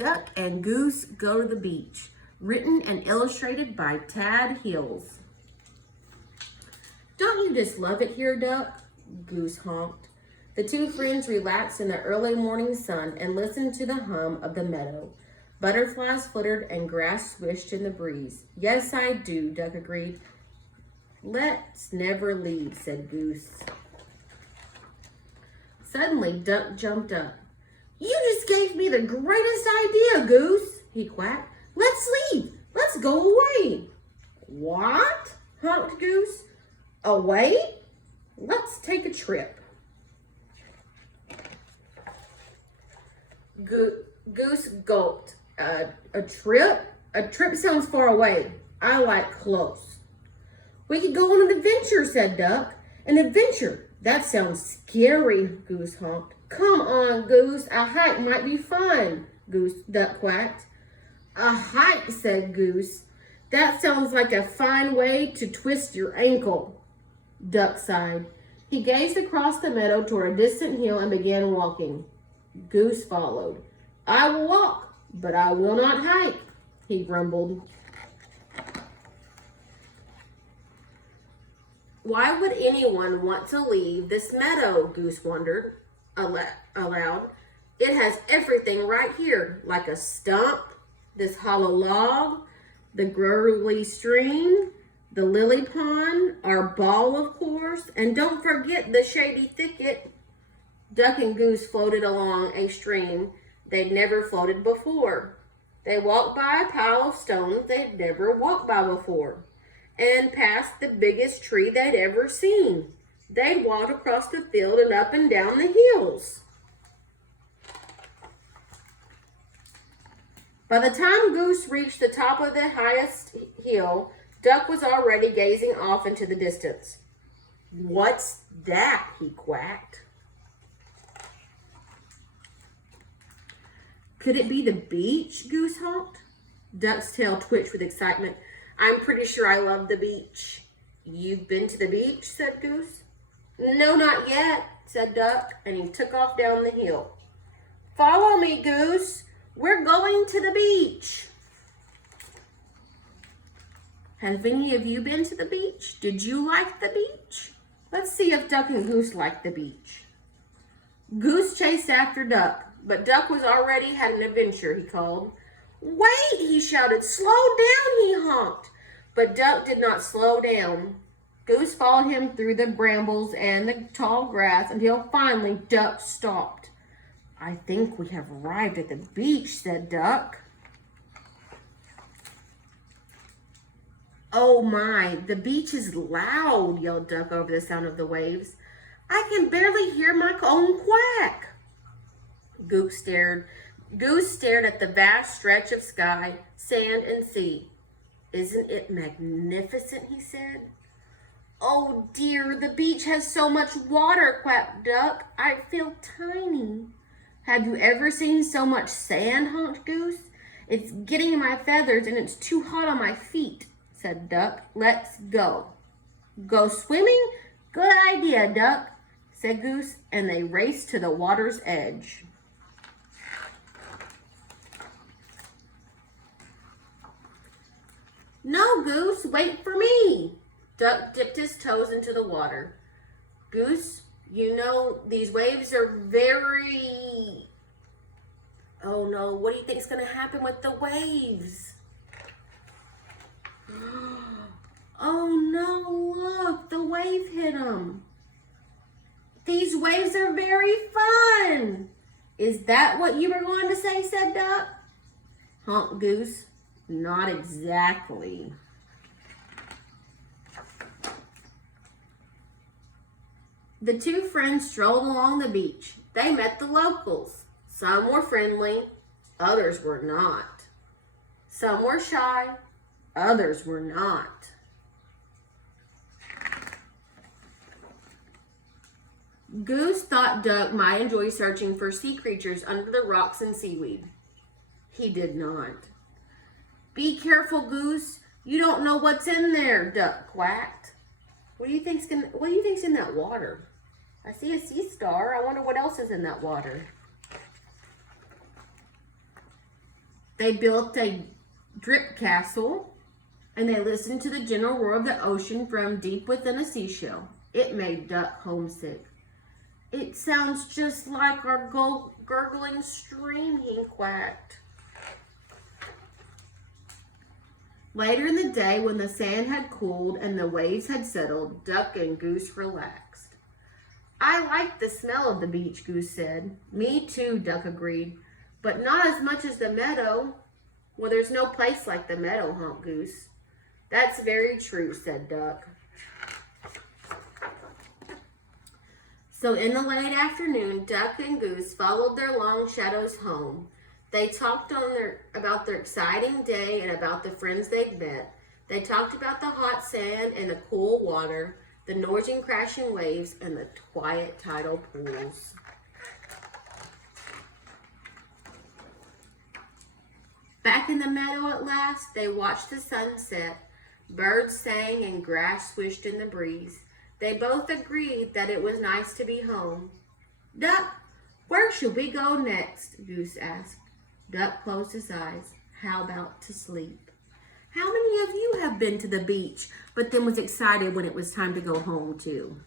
Duck and Goose Go to the Beach, written and illustrated by Tad Hills. Don't you just love it here, Duck? Goose honked. The two friends relaxed in the early morning sun and listened to the hum of the meadow. Butterflies fluttered and grass swished in the breeze. Yes, I do, Duck agreed. Let's never leave, said Goose. Suddenly, Duck jumped up. You just gave me the greatest idea, Goose, he quacked. Let's leave. Let's go away. What? Honked Goose. Away? Let's take a trip. Goose gulped. A trip? A trip sounds far away. I like close. We could go on an adventure, said Duck. An adventure? That sounds scary, Goose honked. Come on, Goose. A hike might be fun, Duck quacked. A hike, said Goose. That sounds like a fine way to twist your ankle, Duck sighed. He gazed across the meadow toward a distant hill and began walking. Goose followed. I will walk, but I will not hike, he grumbled. Why would anyone want to leave this meadow? Goose wondered aloud. It has everything right here, like a stump, this hollow log, the gurgly stream, the lily pond, our ball, of course, and don't forget the shady thicket. Duck and Goose floated along a stream they'd never floated before. They walked by a pile of stones they'd never walked by before, and past the biggest tree they'd ever seen. They'd walked across the field and up and down the hills. By the time Goose reached the top of the highest hill, Duck was already gazing off into the distance. What's that? He quacked. Could it be the beach? Goose honked. Duck's tail twitched with excitement. I'm pretty sure I love the beach. You've been to the beach? Said Goose. No, not yet, said Duck, and he took off down the hill. Follow me, Goose. We're going to the beach. Have any of you been to the beach? Did you like the beach? Let's see if Duck and Goose like the beach. Goose chased after Duck, but Duck was already had an adventure, he called. Wait, he shouted. Slow down, he honked. But Duck did not slow down. Goose followed him through the brambles and the tall grass until finally Duck stopped. I think we have arrived at the beach, said Duck. Oh my, the beach is loud, yelled Duck over the sound of the waves. I can barely hear my own quack. Goose stared at the vast stretch of sky, sand, and sea. Isn't it magnificent, he said. Oh dear, the beach has so much water, quacked Duck. I feel tiny. Have you ever seen so much sand, honked Goose. It's getting in my feathers and it's too hot on my feet, said Duck. Let's go. Go swimming? Good idea, Duck, said Goose, and they raced to the water's edge. No, Goose, wait for me. Duck dipped his toes into the water. Goose, you know, these waves are very... Oh no, what do you think is going to happen with the waves? Oh no, look, the wave hit them. These waves are very fun. Is that what you were going to say, said Duck? Honked Goose. Not exactly. The two friends strolled along the beach. They met the locals. Some were friendly, others were not. Some were shy, others were not. Goose thought Duck might enjoy searching for sea creatures under the rocks and seaweed. He did not. Be careful, Goose. You don't know what's in there, Duck quacked. What do you think's in that water? I see a sea star. I wonder what else is in that water. They built a drip castle, and they listened to the gentle roar of the ocean from deep within a seashell. It made Duck homesick. It sounds just like our gurgling stream, he quacked. Later in the day, when the sand had cooled and the waves had settled, Duck and Goose relaxed. I like the smell of the beach, Goose said. Me too, Duck agreed, but not as much as the meadow. Well, there's no place like the meadow, humped Goose. That's very true, said Duck. So in the late afternoon, Duck and Goose followed their long shadows home. They talked about their exciting day and about the friends they'd met. They talked about the hot sand and the cool water, the noisy crashing waves, and the quiet tidal pools. Back in the meadow at last, they watched the sunset. Birds sang and grass swished in the breeze. They both agreed that it was nice to be home. Duck, where should we go next? Goose asked. Duck closed his eyes. How about to sleep? How many of you have been to the beach, but then was excited when it was time to go home too?